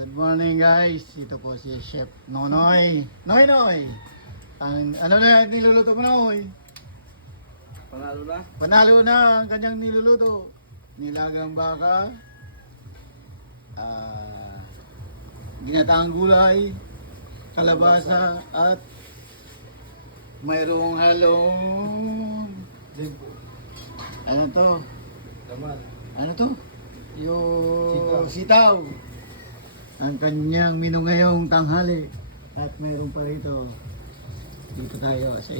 Good morning guys, ito po si Chef Nonoy. Noy! Ang ano na niluluto mo Noy? Panalo na? Panalo na ang kanyang niluluto. Nilagang baka, ginataang gulay, kalabasa at mayroong halong ano to? Laman. Ano to? Yung sitaw. Ang kanyang menu ngayong tanghali. At mayroon pa rito. Dito tayo sa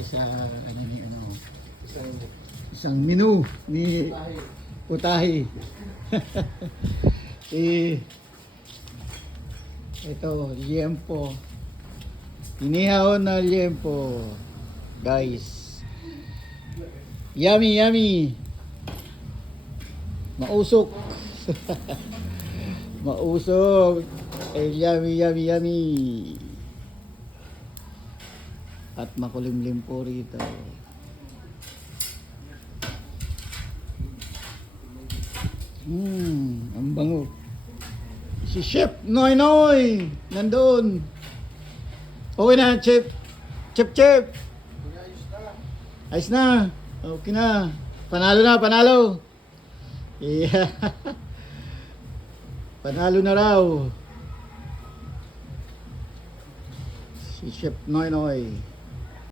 isang menu ni Putahi. Ito, liempo. Inihaw na liempo. Guys. Yummy! Mausok. Mausok. Yummy. At makulimlim po rito. Ang bango. Si Chef Noy nandun. Okay na, Chef. Chef. Ayos na. Okay na. Panalo. Yeah. Panalo na raw. Si Chef Noy.